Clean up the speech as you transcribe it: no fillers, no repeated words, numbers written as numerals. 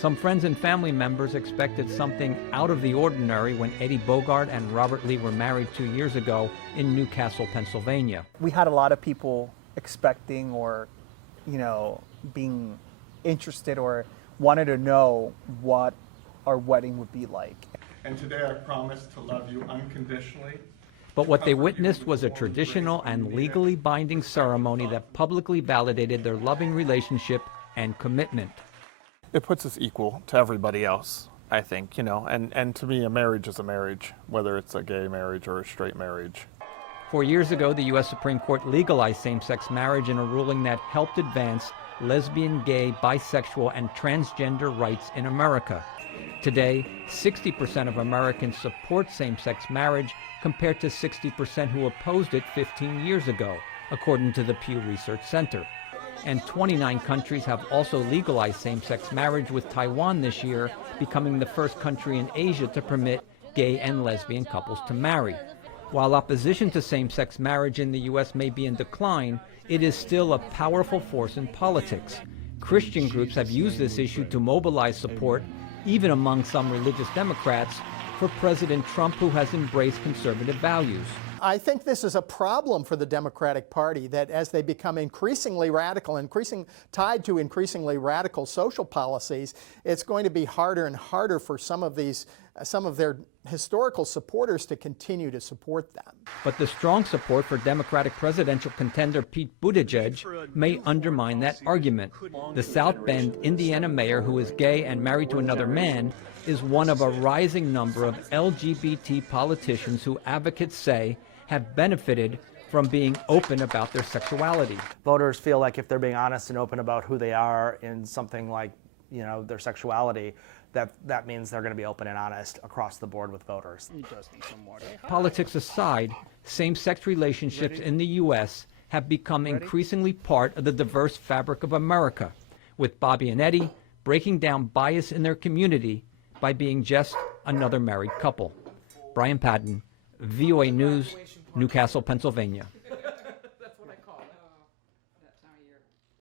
Some friends and family members expected something out of the ordinary when Eddie Bogart and Robert Lee were married 2 years ago in Newcastle, Pennsylvania. We had a lot of people expecting or, being interested or wanted to know what our wedding would be like. And today I promise to love you unconditionally. But what they witnessed was a traditional and legally binding ceremony that publicly validated their loving relationship and commitment. It puts us equal to everybody else, I think, and to me a marriage is a marriage, whether it's a gay marriage or a straight marriage. 4 years ago, the U.S. Supreme Court legalized same-sex marriage in a ruling that helped advance lesbian, gay, bisexual, and transgender rights in America. Today, 60% of Americans support same-sex marriage compared to 60% who opposed it 15 years ago, according to the Pew Research Center. And 29 countries have also legalized same-sex marriage, with Taiwan this year becoming the first country in Asia to permit gay and lesbian couples to marry. While opposition to same-sex marriage in the U.S. may be in decline, it is still a powerful force in politics. Christian groups have used this issue to mobilize support, even among some religious Democrats, for President Trump, who has embraced conservative values. I think this is a problem for the Democratic Party, that as they become increasingly radical, tied to increasingly radical social policies, it's going to be harder and harder for some of their historical supporters to continue to support them. But the strong support for Democratic presidential contender Pete Buttigieg may undermine that argument. The South Bend, Indiana mayor, who is gay and married to another man, is one of a rising number of LGBT politicians who advocates say have benefited from being open about their sexuality. Voters feel like if they're being honest and open about who they are in something like, their sexuality, that means they're going to be open and honest across the board with voters. Politics aside, same-sex relationships in the U.S. have become increasingly part of the diverse fabric of America, with Bobby and Eddie breaking down bias in their community by being just another married couple. Brian Patton, VOA News, Newcastle, Pennsylvania.